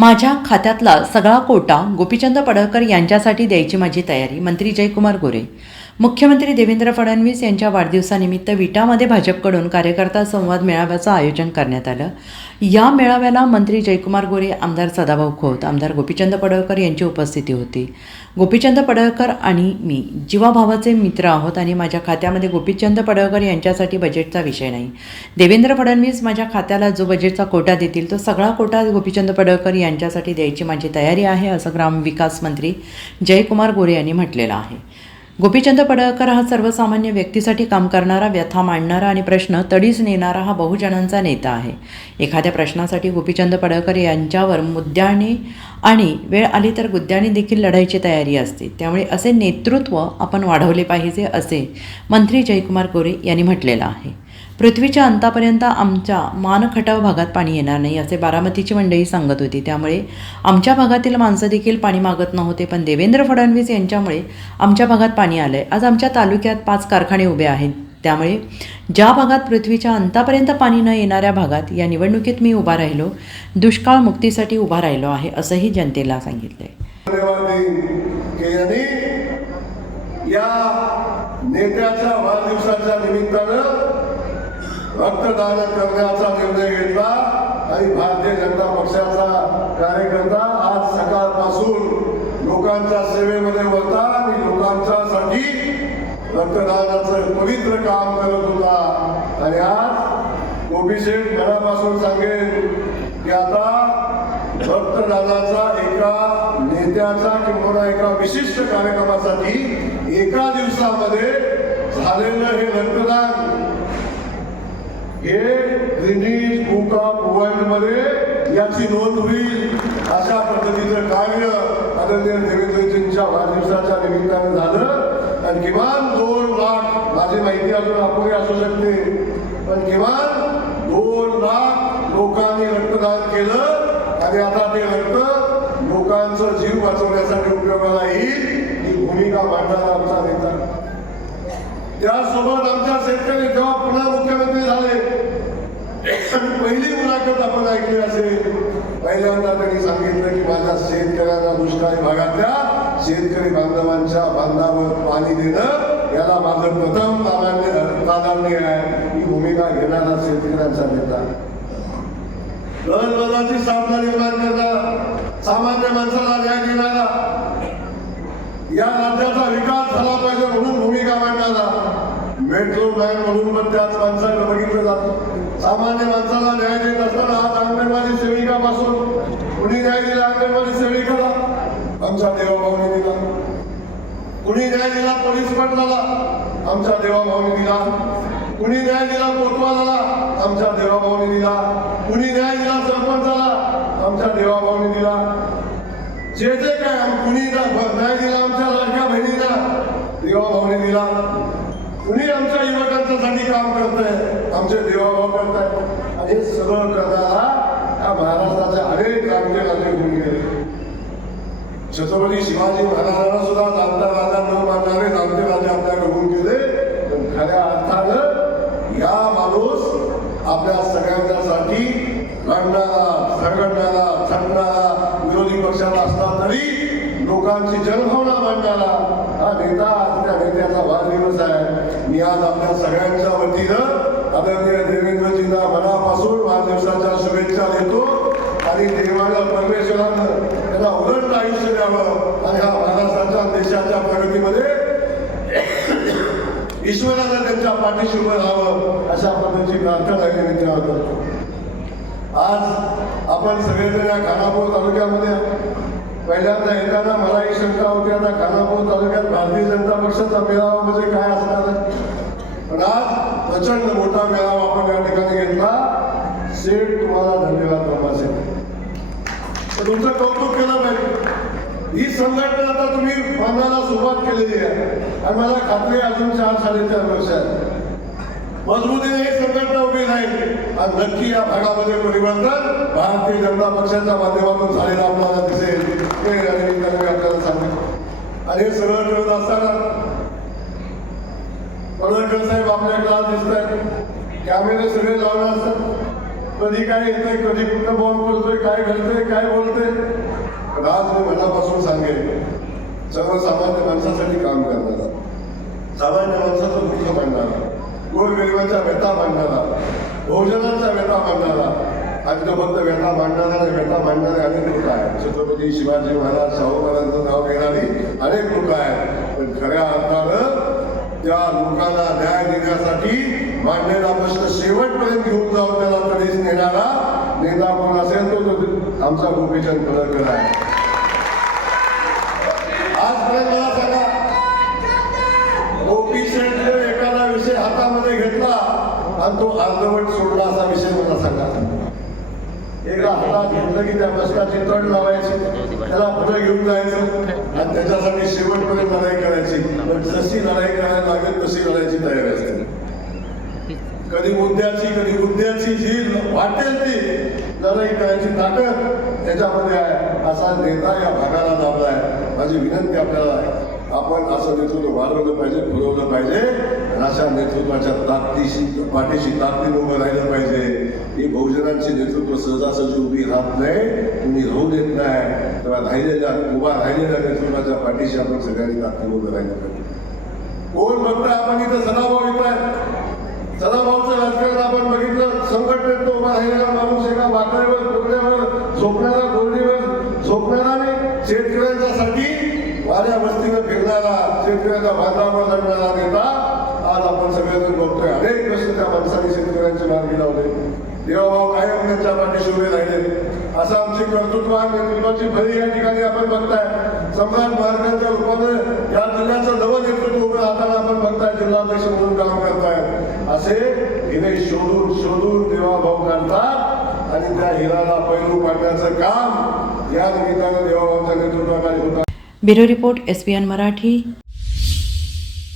माझ्या खात्यातला सगळा कोटा गोपीचंद पडळकर यांच्यासाठी द्यायची माझी तयारी मंत्री जयकुमार गोरे. मुख्यमंत्री देवेंद्र फडणवीस यांच्या वाढदिवसानिमित्त विटामध्ये भाजपकडून कार्यकर्ता संवाद मेळाव्याचं आयोजन करण्यात आलं. या मेळाव्याला मंत्री जयकुमार गोरे आमदार सदाभाऊ खोत आमदार गोपीचंद पडळकर यांची उपस्थिती होती. गोपीचंद पडळकर आणि मी जीवाभावाचे मित्र आहोत आणि माझ्या खात्यामध्ये गोपीचंद पडळकर यांच्यासाठी बजेटचा विषय नाही. देवेंद्र फडणवीस माझ्या खात्याला जो बजेटचा कोटा देतील तो सगळा कोटा गोपीचंद पडळकर यांच्यासाठी द्यायची माझी तयारी आहे असं ग्रामविकास मंत्री जयकुमार गोरे यांनी म्हटलेलं आहे. गोपीचंद पडळकर हा सर्वसामान्य व्यक्तीसाठी काम करणारा व्यथा मांडणारा आणि प्रश्न तडीच नेणारा हा बहुजनांचा नेता आहे. एखाद्या प्रश्नासाठी गोपीचंद पडळकर यांच्यावर मुद्द्याने आणि वेळ आली तर गुद्द्याने देखील लढायची तयारी असते. त्यामुळे असे नेतृत्व आपण वाढवले पाहिजे असे मंत्री जयकुमार गोरे यांनी म्हटलेलं आहे. पृथ्वीच्या अंतापर्यंत आमच्या मानखटाव भागात पाणी येणार नाही असे बारामतीची मंडळी सांगत होती. त्यामुळे आमच्या भागातील माणसं देखील पाणी मागत नव्हते पण देवेंद्र फडणवीस यांच्यामुळे आमच्या भागात पाणी आलं आहे आज आमच्या तालुक्यात पाच कारखाने उभे आहेत. त्यामुळे ज्या भागात पृथ्वीच्या अंतापर्यंत पाणी न येणाऱ्या भागात या निवडणुकीत मी उभा राहिलो दुष्काळ मुक्तीसाठी उभा राहिलो आहे असंही जनतेला सांगितलं आहे या नेत्याच्या वाढदिवसाच्या निमित्तानं रक्तदान करण्याचा निर्णय घेतला. आणि भारतीय जनता पक्षाचा कार्यकर्ता आज सकाळपासून लोकांच्या सेवेमध्ये होता आणि लोकांच्यासाठी रक्तदानाचं पवित्र काम करत होता. आणि आज गोपीशेठ मनापासून सांगेन की आता रक्तदानाचा एका नेत्याचा किंवा एका विशिष्ट कार्यक्रमासाठी एका दिवसामध्ये झालेलं हे रक्तदान हे रिनीज बुक ऑफमध्ये याची नोंद होईल अशा पद्धतीचं कार्य आदरणीय देवेंद्रजींच्या वाढदिवसाच्या निमित्तानं झालं. आणि किमान दोन लाख माझी माहिती अजून अपुरी असू शकते पण किमान दोन लाख लोकांनी रक्तदान केलं आणि आता ते रक्त लोकांचं जीव वाचवण्यासाठी उपयोगाला येईल ही भूमिका मांडणारा आमचा नेता. त्यासोबत आमच्या शेतकरी जेव्हा पुन्हा मुख्यमंत्री झाले पहिली आपण ऐकली असेल पहिल्यांदा त्यांनी सांगितलं की माझ्या शेतकऱ्यांना दुष्काळी भागातल्या शेतकरी बांधवांच्या बांधावर पाणी देणं याला माझं प्रथम प्राधान्य प्राधान्य आहे. ही भूमिका घेणारा शेतकऱ्यांचा नेता. दळणवळणाची साधना निर्माण करणारा सामान्य माणसाला न्याय देणारा या राज्याचा विकास झाला पाहिजे म्हणून भूमिका मांडणारा मेट्रो बँक म्हणून पण त्याच माणसाकडे बघितलं जातं. सामान्य माणसाला न्याय देत असताना आज अंगणवाडी सेविकापासून कुणी न्याय दिला अंगणवाडी सेविकाला? आमच्या देवाभाऊने दिला. कुणी न्याय दिला पोलीस पटलाला? आमच्या देवाभाऊने दिला. कुणी न्याय दिला कोतवालाला? आमच्या देवाभाऊने दिला. कुणी न्याय दिला सरपंचाला? आमच्या देवाभाऊने दिला. जे जे काय कुणी न्याय दिला आमच्या लाडक्या बहिणीला देवाभाऊने दिला. कुणी आमच्या युवकांच्यासाठी काम करतंय? आमचे देवाभाऊ करताय आणि हे सगळं करणारा या महाराष्ट्राचे अनेक राज्य राज्य होऊन गेले. छत्रपती शिवाजी महाराजांना सुद्धा जाणता राजा न मानणारे जाणते राजा आपल्याकडे होऊन गेले. पण खऱ्या अर्थानं या माणूस आपल्या सगळ्यांच्यासाठी लढणारा झगडणारा झटणारा विरोधी पक्षाला असला तरी लोकांची जनभावना मांडणारा हा नेता आज त्या नेत्याचा वाढदिवस आहे. मी आज आपल्या सगळ्यांच्या वतीनं आदरणीय देवेंद्रजींना मनापासून वाढदिवसाच्या शुभेच्छा देतो. आणि देवाला परमेश्वरानं त्याला उलट आयुष्य द्यावं आणि हा महाराष्ट्राच्या देशाच्या प्रगतीमध्ये ईश्वरानं त्यांच्या पाठीशी उभं राहावं अशा पद्धतीची प्रार्थना या मित्रांनो करतो. आज आपण सगळेजण या खानापूर तालुक्यामध्ये पहिल्यांदा येताना मलाही शंका होती आता खानापूर तालुक्यात भारतीय जनता पक्षाचा मेळावा म्हणजे काय असणार आहे? पण आज प्रचंड मोठा मेळावा आपण या ठिकाणी घेतला. सेठ तुम्हाला धन्यवाद बाबा तर तुमचं कौतुक केलं पाहिजे ही संघटना आता तुम्ही मानाला सुरुवात केलेली आहे. आणि मला खात्री अजून चार साडेचार वर्ष मजबूतीने ही संघटना उभी राहील. आणि नक्की या भागामध्ये परिवर्तन भारतीय जनता पक्षाच्या माध्यमातून झालेलं आपल्याला दिसेल. हे या निमित्ताने मी आपल्याला सांगितलं आणि हे सरळ करत असताना पडळकर साहेब आपल्याकडे आज दिसत आहेत कॅमेरे सगळे लावले असतात. कधी काय येतंय कधी कुठं बॉम्ब बोलतोय काय घडतंय काय बोलतोय. पण आज मी मनापासून सांगेन सर्वसामान्य माणसासाठी काम करणारा सामान्य माणसाचं दुःख मांडणारा गोरगरिबांचा व्यथा मांडणारा बहुजनांचा व्यथा मांडणारा आणि तो फक्त व्यथा मांडणारा व्यथा मांडणारे अनेक लोक आहेत. छत्रपती शिवाजी महाराज शाहू महाराजांचं नाव घेणारी अनेक लोक आहेत. पण खऱ्या अर्थात त्या लोकांना न्याय देण्यासाठी मांडलेला प्रश्न शेवटपर्यंत घेऊन जाऊन त्याला तडीस नेणारा नेता कोण असेल तो आमचा गोपीचंद पडळकर आहे. आजपर्यंत मला सांगा गोपीचंद एखादा विषय हातामध्ये घेतला आणि तो अर्धवट सोडला असा विषय मला सांगा. एका हातात घेतलं की त्या प्रश्नाची तड लावायची. त्याला पुढे घेऊन जायचं. आणि त्याच्यासाठी शेवटपर्यंत लढाई करायची. पण जशी लढाई करायला लागेल तशी लढायची तयारी असते. कधी मुद्द्याची कधी मुद्द्याची जी वाटेल ती लढाई करायची ताकद त्याच्यामध्ये आहे. असा नेता या भागाला लाभलाय. माझी विनंती आपल्याला आहे. आपण असं नेतृत्व वाढवलं पाहिजे फुलवलं पाहिजे आणि अशा नेतृत्वाच्या ताकदीशी पाठीशी ताकदीनं उभं राहिलं पाहिजे. ही बहुजनांचे नेतृत्व सहजासहजी उभी राहत नाही तुम्ही राहू देत नाही. तेव्हा राहिलेल्या उभा राहिलेल्या नेतृत्वाच्या पाठीशी आपण सगळ्यांनी ताकदीनं उभं राहिलं पाहिजे. कोण बघताय आपण इथं सदाभाऊ येत आहे सदाभाऊचं राजकारण आपण बघितलं संकट येतो उभा राहिलेला माणूस एका वाकड्यावर कोकण्यावर झोपणारा गोरडीवर झोपणारा आणि फिरणारा बांधावर लढणारा नेता आज आपण सगळेजण बघतोय. अनेक प्रश्न त्या माणसाने शेतकऱ्यांचे मार्गी लावले. देवाभाव कायम त्यांच्या पाठीशी उभे राहिले. असं आमची कर्तृत्वान नेतृत्वाची भरी या ठिकाणी आपण बघताय. सम्राट महाराजांच्या रूपाने या जिल्ह्याचं नवं नेतृत्व उभं राहताना आपण बघताय. जिल्हाध्यक्ष म्हणून काम करताय. असे हिरे शोधून शोधून देवाभाव काढतात आणि त्या हिराला पैलू पाडण्याचं काम या निमित्तानं देवाभावच्या नेतृत्वाखाली होतं. Bureau report S Marathi.